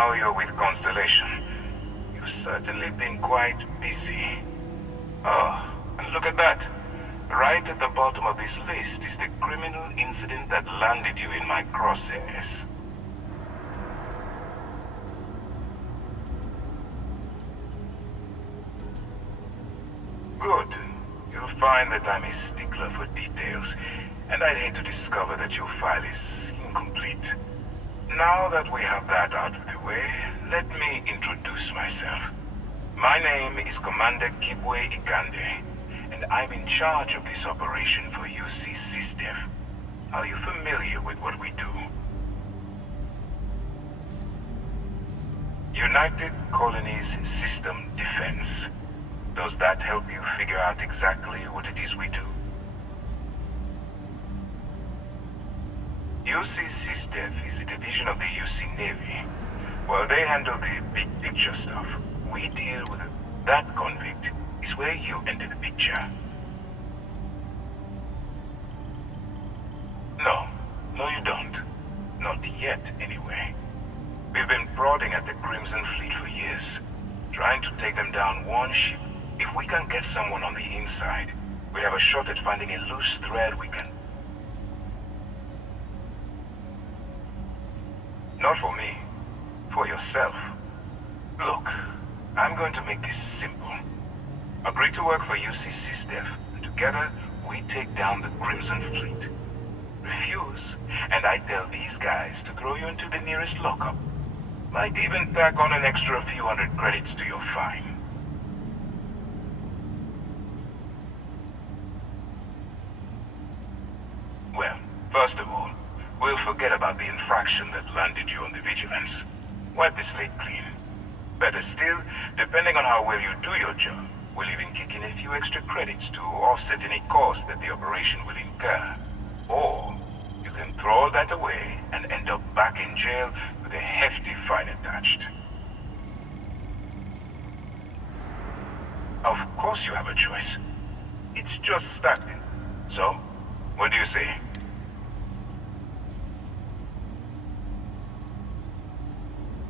now you're with Constellation. You've certainly been quite busy. Oh, and look at that. Right at the bottom of this list is the criminal incident that landed you in my crosshairs. Good. You'll find that I'm a stickler for details, and I'd hate to discover that your file is incomplete. Now that we have that out of the way, let me introduce myself. My name is Commander Kibwe Ikande, and I'm in charge of this operation for UC SysDef. Are you familiar with what we do? United Colonies System Defense. Does that help you figure out exactly what it is we do? UC SysDef is a division of the UC Navy. Well, they handle the big picture stuff. We deal with it. That convict is where you enter the picture. No, you don't. Not yet, anyway. We've been prodding at the Crimson Fleet for years, trying to take them down one ship. If we can get someone on the inside, we have a shot at finding a loose thread we can... Not for me. For yourself. Look, I'm going to make this simple. Agree to work for UC SysDef, and together we take down the Crimson Fleet. Refuse, and I tell these guys to throw you into the nearest lockup. Might even tack on an extra few hundred credits to your fine. Well, first of all, we'll forget about the infraction that landed you on the Vigilance. Wipe the slate clean. Better still, depending on how well you do your job, we'll even kick in a few extra credits to offset any cost that the operation will incur. Or, you can throw all that away and end up back in jail with a hefty fine attached. Of course you have a choice. It's just starting. So, what do you say?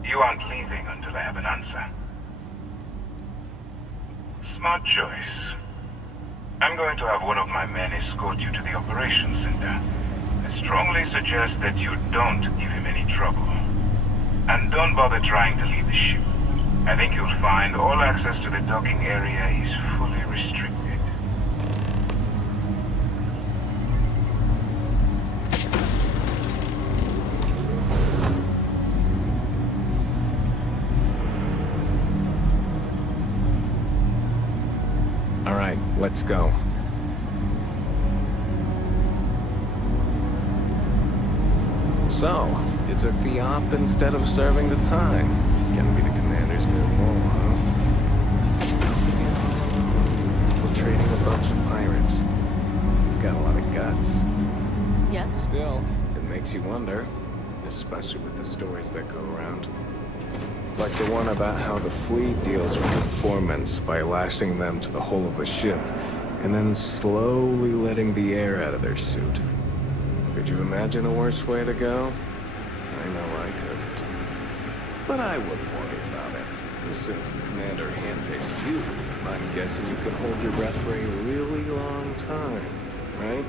You aren't leaving until I have an answer. Smart choice. I'm going to have one of my men escort you to the operations center. I strongly suggest that you don't give him any trouble. And don't bother trying to leave the ship. I think you'll find all access to the docking area is fully restricted. Let's go. So, you took the op instead of serving the time. Gonna be the commander's new role, huh? Infiltrating a bunch of pirates. You've got a lot of guts. Yes? Still, it makes you wonder, especially with the stories that go around. Like the one about how the fleet deals with informants by lashing them to the hull of a ship, and then slowly letting the air out of their suit. Could you imagine a worse way to go? I know I couldn't. But I wouldn't worry about it. Since the commander handpicked you, I'm guessing you can hold your breath for a really long time, right?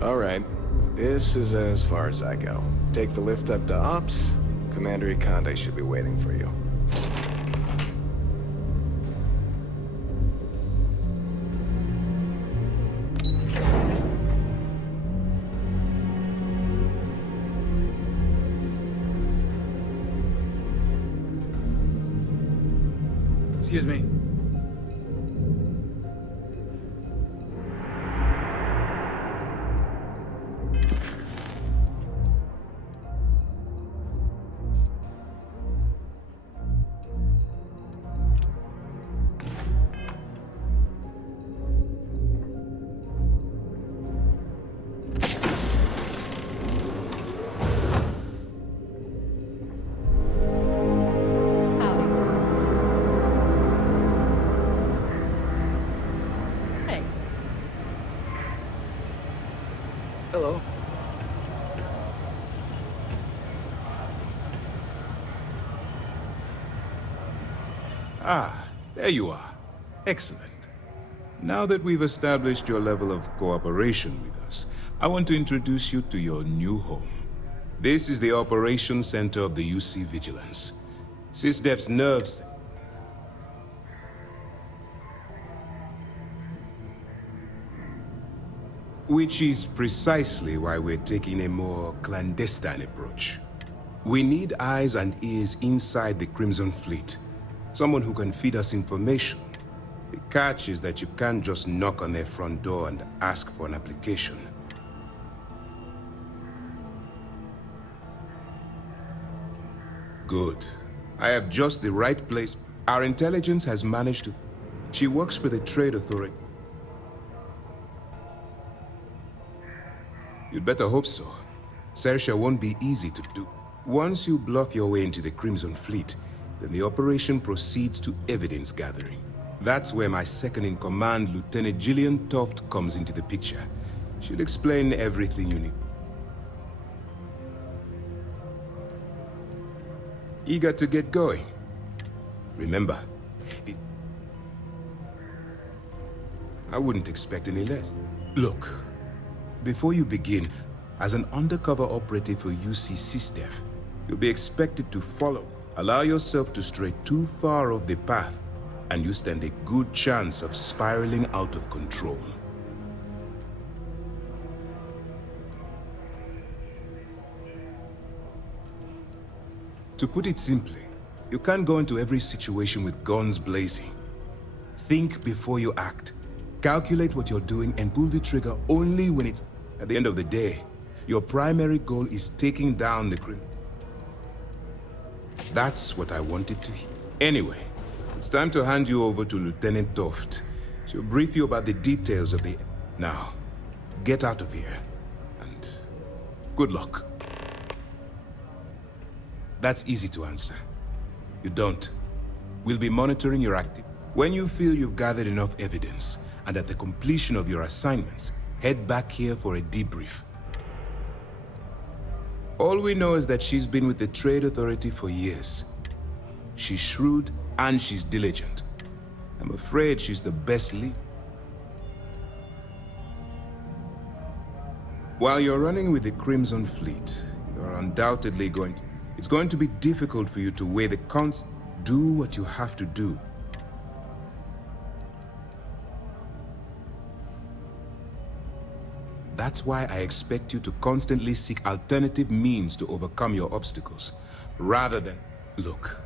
Alright, this is as far as I go. Take the lift up to Ops. Commander Ikande should be waiting for you. Excuse me. Hello. Ah, there you are. Excellent. Now that we've established your level of cooperation with us, I want to introduce you to your new home. This is the Operations Center of the UC Vigilance. SysDef's nerves... Which is precisely why we're taking a more clandestine approach. We need eyes and ears inside the Crimson Fleet. Someone who can feed us information. The catch is that you can't just knock on their front door and ask for an application. Good. I have just the right place. Our intelligence has managed to... She works for the Trade Authority. You'd better hope so. Sersha won't be easy to do. Once you bluff your way into the Crimson Fleet, then the operation proceeds to evidence gathering. That's where my second-in-command, Lieutenant Gillian Toft, comes into the picture. She'll explain everything you need. Eager to get going? Remember, I wouldn't expect any less. Look, before you begin, as an undercover operative for UC SysDef, you'll be expected to follow. Allow yourself to stray too far off the path, and you stand a good chance of spiraling out of control. To put it simply, you can't go into every situation with guns blazing. Think before you act. Calculate what you're doing and pull the trigger only when it's... At the end of the day, your primary goal is taking down the criminal. That's what I wanted to hear. Anyway, it's time to hand you over to Lieutenant Toft. She'll brief you about the details of the... Now, get out of here, and good luck. That's easy to answer. You don't. We'll be monitoring your activity. When you feel you've gathered enough evidence, and at the completion of your assignments, head back here for a debrief. All we know is that she's been with the Trade Authority for years. She's shrewd and she's diligent. I'm afraid she's the best lead. While you're running with the Crimson Fleet, you're undoubtedly going to... It's going to be difficult for you to weigh the cons. Do what you have to do. That's why I expect you to constantly seek alternative means to overcome your obstacles, rather than... Look,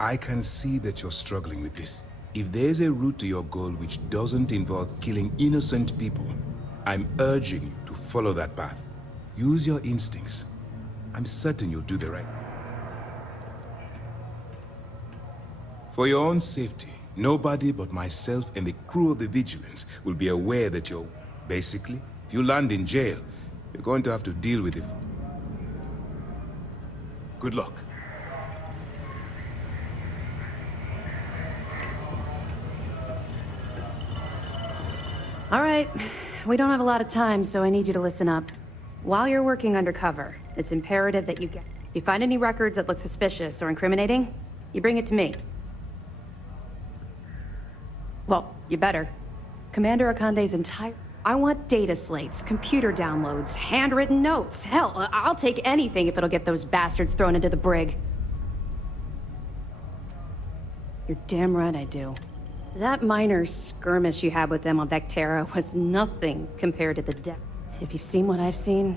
I can see that you're struggling with this. If there's a route to your goal which doesn't involve killing innocent people, I'm urging you to follow that path. Use your instincts. I'm certain you'll do the right. For your own safety, nobody but myself and the crew of the Vigilance will be aware that you're... Basically, if you land in jail, you're going to have to deal with it. Good luck. All right, we don't have a lot of time, so I need you to listen up. While you're working undercover, it's imperative that you get... If you find any records that look suspicious or incriminating, you bring it to me. Well, you better. Commander Akande's entire... I want data slates, computer downloads, handwritten notes. Hell, I'll take anything if it'll get those bastards thrown into the brig. You're damn right I do. That minor skirmish you had with them on Vectera was nothing compared to the depth. If you've seen what I've seen,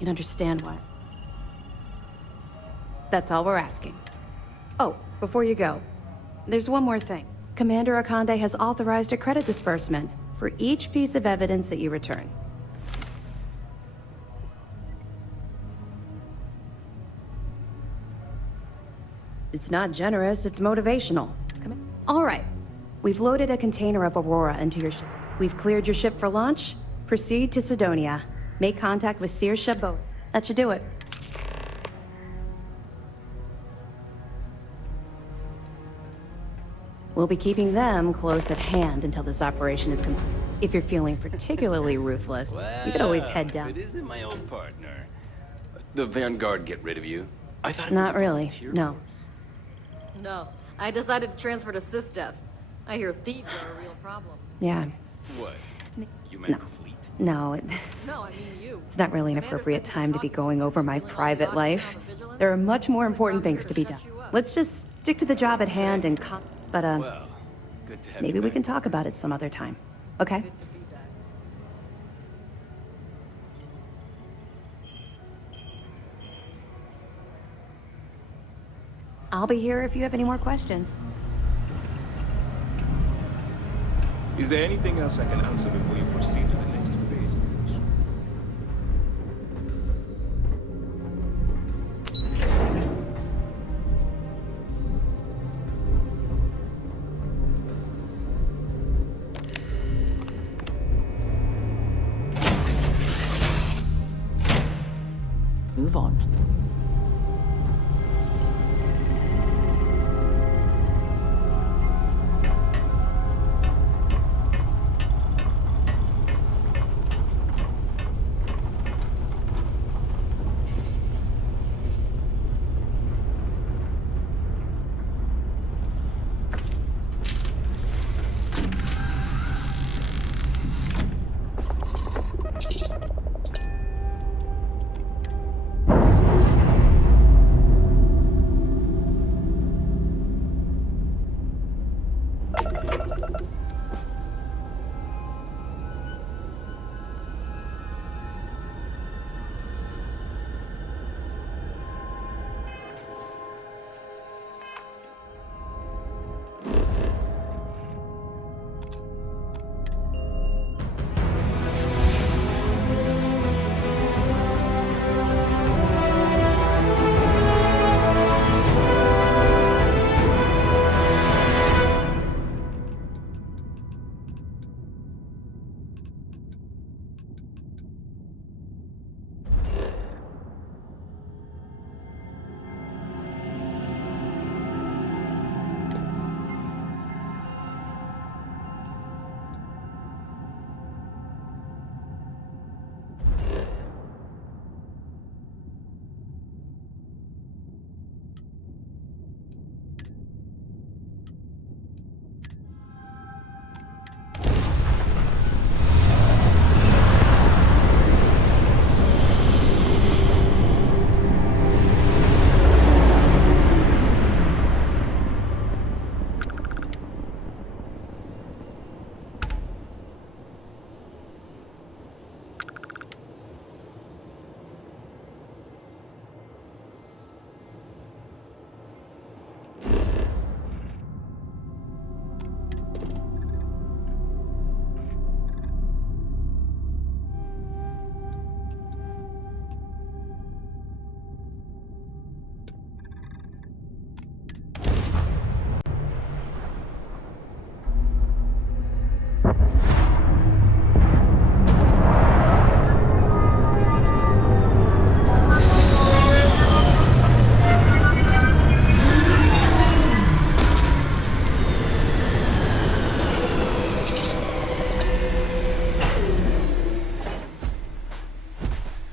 you'd understand why. That's all we're asking. Oh, before you go, there's one more thing. Commander Akande has authorized a credit disbursement for each piece of evidence that you return. It's not generous, it's motivational. Come in. All right. We've loaded a container of Aurora into your ship. We've cleared your ship for launch. Proceed to Sidonia. Make contact with Seer Chabot. That should do it. We'll be keeping them close at hand until this operation is complete. If you're feeling particularly ruthless, you could always head It down. isn't my old partner. The Vanguard get rid of you? I thought it Not was a really, volunteer no. force. No, I decided to transfer to SysDef. I hear thieves are a real problem. Yeah. What? You meant the fleet? No, No, I mean you. it's not really an Commander appropriate said you've time to be been talking going to over them, my stealing all the private documents life. on the Vigilance. There are much more Like, important I'm things here to be set done. you up. Let's just stick to the job at hand and but Well, good to have maybe you we back. can talk about it some other time. Okay? Good to be back. I'll be here if you have any more questions. Is there anything else I can answer before you proceed to the next phase of the mission? Move on.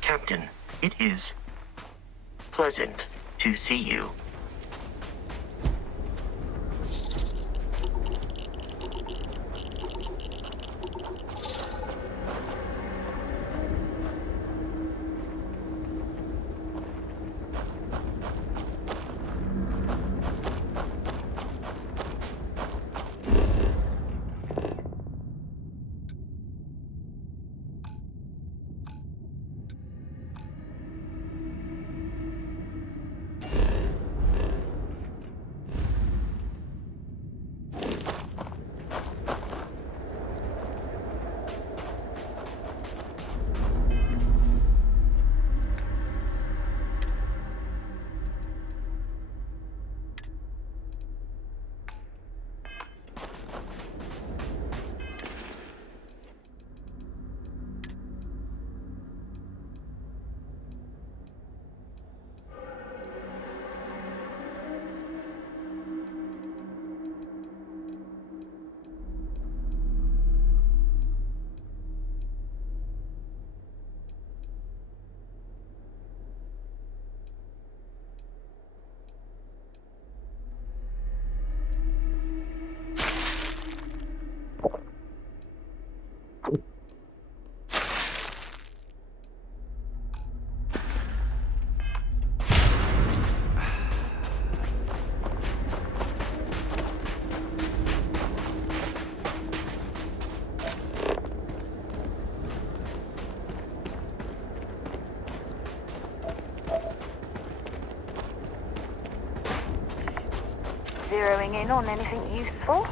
Captain, it is pleasant to see you. zeroing in on anything useful?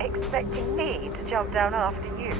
Expecting me to jump down after you?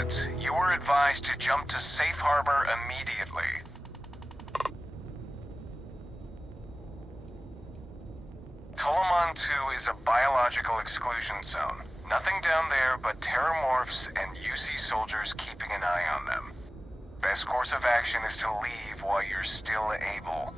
units. You were advised to jump to safe harbor immediately. Tolomon 2 is a biological exclusion zone. Nothing down there but terramorphs and UC soldiers keeping an eye on them. Best course of action is to leave while you're still able.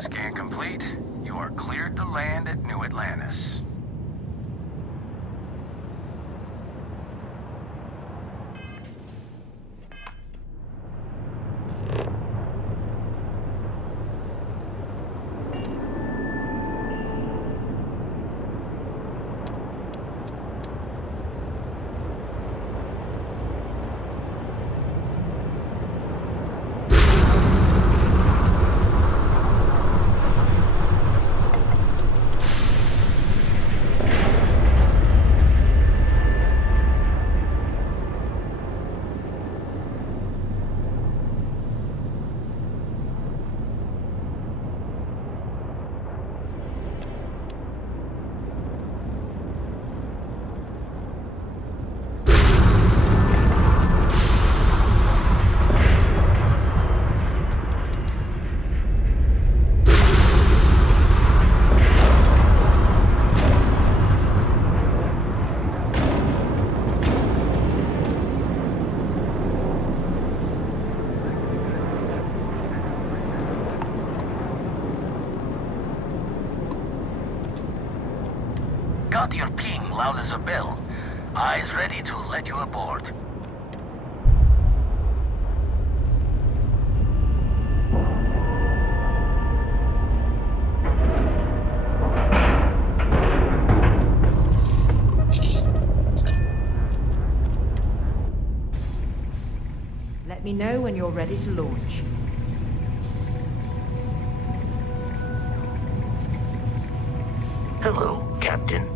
Scan complete. You are cleared to land at New Atlantis. Got your ping loud as a bell. Eyes ready to let you aboard. Let me know when you're ready to launch. Hello, Captain.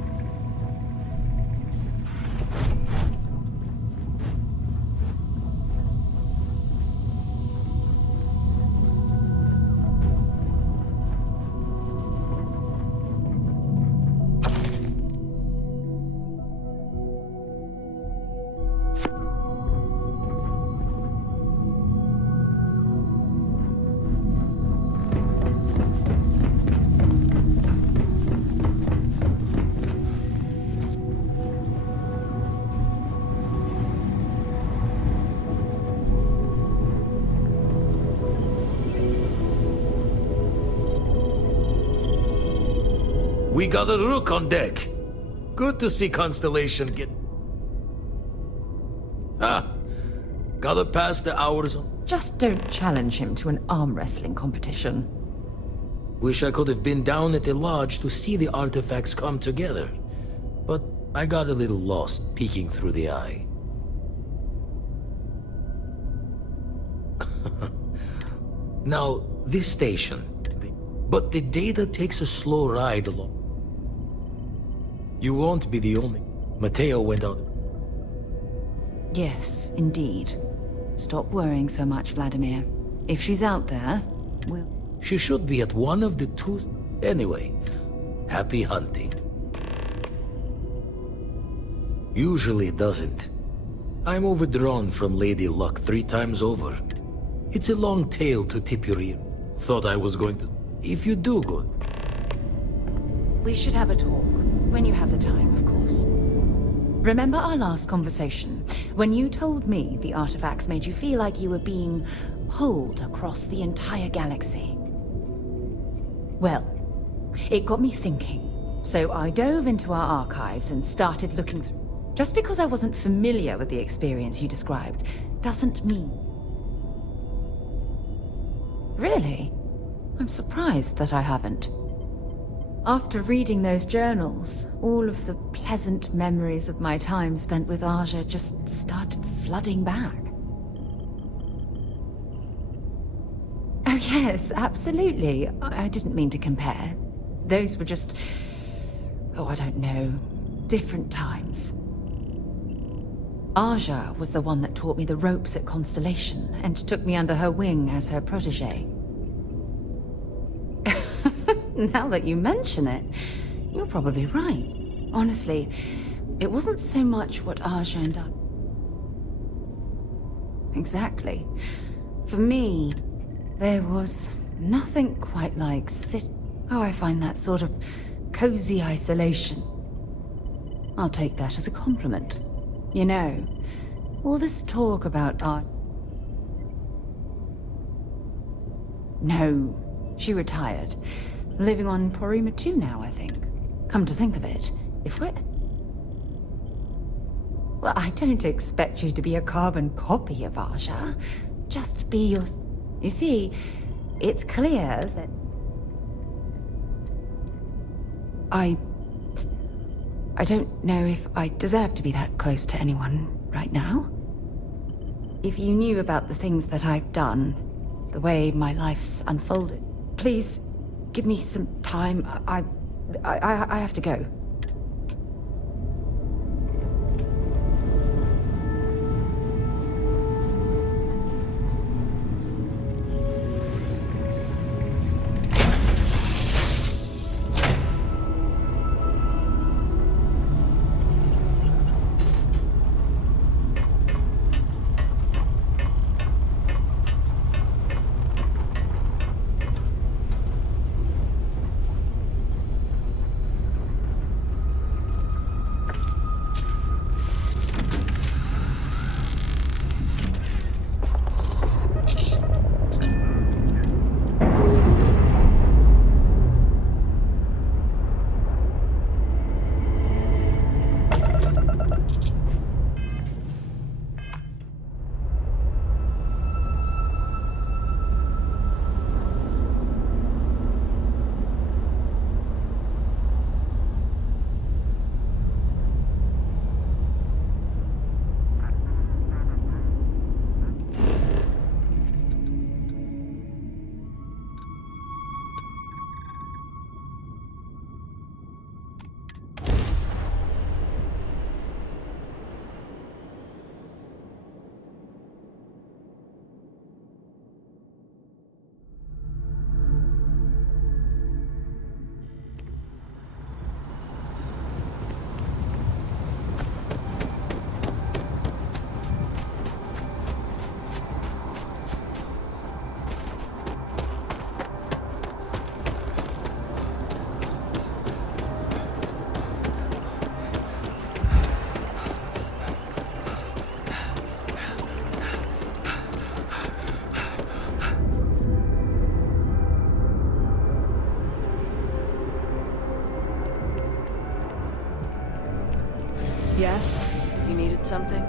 We got a rook on deck. Good to see Constellation get... Gotta pass the hours on... Just don't challenge him to an arm wrestling competition. Wish I could have been down at the lodge to see the artifacts come together. But I got a little lost peeking through the eye. Now, this station... But the data takes a slow ride along. You won't be the only. Mateo went out. Yes, indeed. Stop worrying so much, Vladimir. If she's out there, we'll... She should be at one of the two... Anyway, happy hunting. Usually doesn't. I'm overdrawn from Lady Luck 3 times over. It's a long tale to tip your ear. Thought I was going to... If you do good. We should have a talk. When you have the time, of course. Remember our last conversation, when you told me the artifacts made you feel like you were being pulled across the entire galaxy? Well, it got me thinking, so I dove into our archives and started looking through. Just because I wasn't familiar with the experience you described, doesn't mean... Really? I'm surprised that I haven't. After reading those journals, all of the pleasant memories of my time spent with Aja just started flooding back. Oh yes, absolutely. I didn't mean to compare. Those were just... oh, I don't know. Different times. Aja was the one that taught me the ropes at Constellation and took me under her wing as her protege. Now that you mention it, you're probably right. Honestly, it wasn't so much what Aja and I... Exactly. For me, there was nothing quite like Oh, I find that sort of cozy isolation. I'll take that as a compliment. You know, all this talk about art... No, she retired. Living on Porima 2 now, I think. Come to think of it, if we're... Well, I don't expect you to be a carbon copy of Aja. Just be your... You see, it's clear that... I don't know if I deserve to be that close to anyone right now. If you knew about the things that I've done, the way my life's unfolded, please... give me some time. I have to go. Yes? You needed something?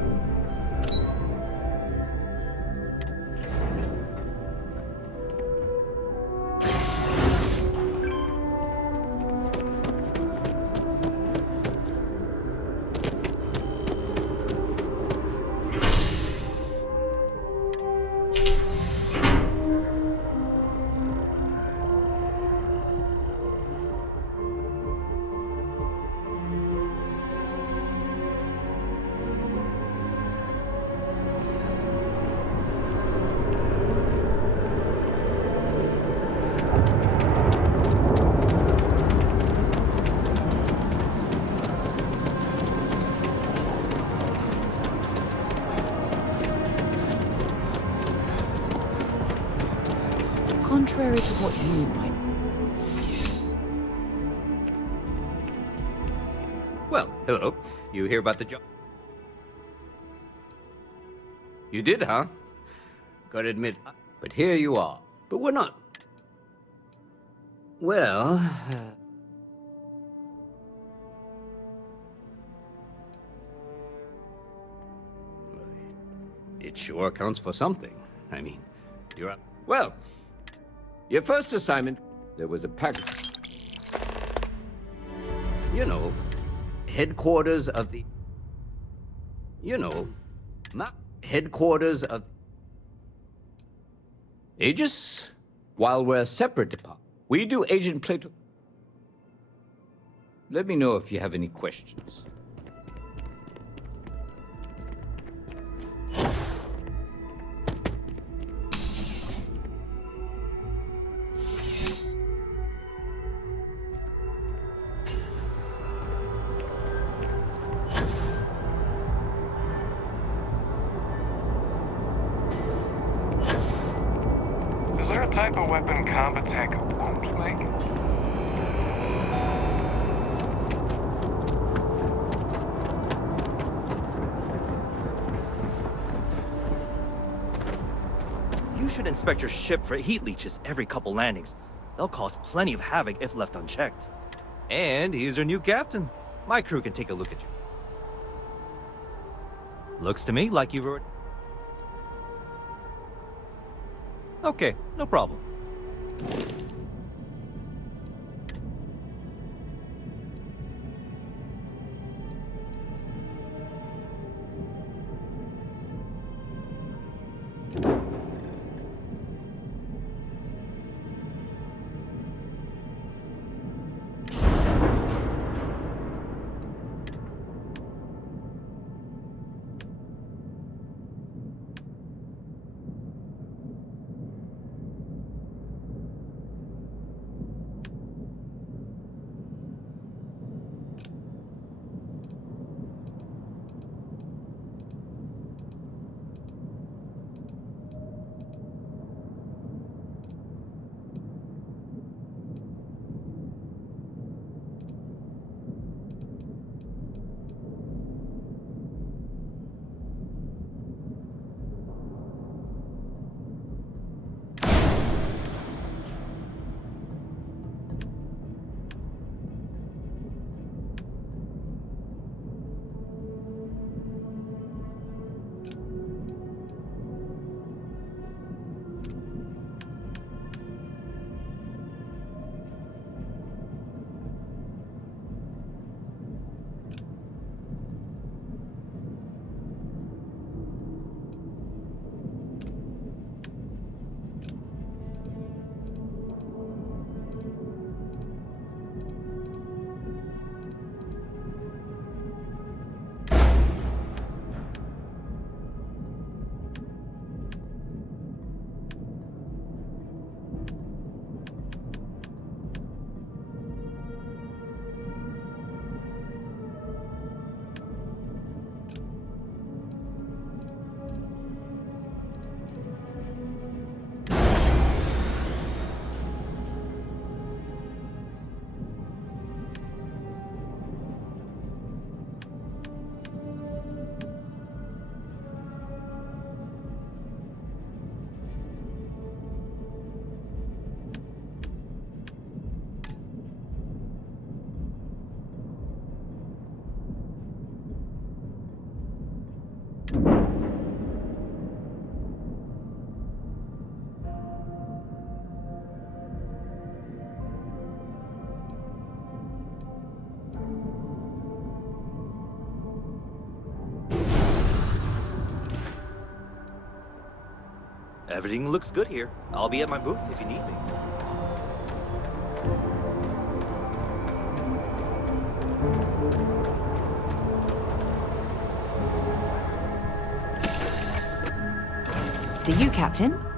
Contrary to what you might... Well, hello. You hear about the job? You did, huh? Gotta admit, but here you are. But we're not. Well... It sure counts for something. I mean, you're up. Well, your first assignment, there was a package. You know, headquarters of the... You know, not headquarters of... Aegis? While we're a separate department. We do Agent Plato... Let me know if you have any questions. Is there a type of weapon combat tech won't make? You should inspect your ship for heat leeches every couple landings. They'll cause plenty of havoc if left unchecked. And he's your new captain. My crew can take a look at you. Looks to me like you've already... Okay, no problem. Everything looks good here. I'll be at my booth if you need me. Do you, Captain?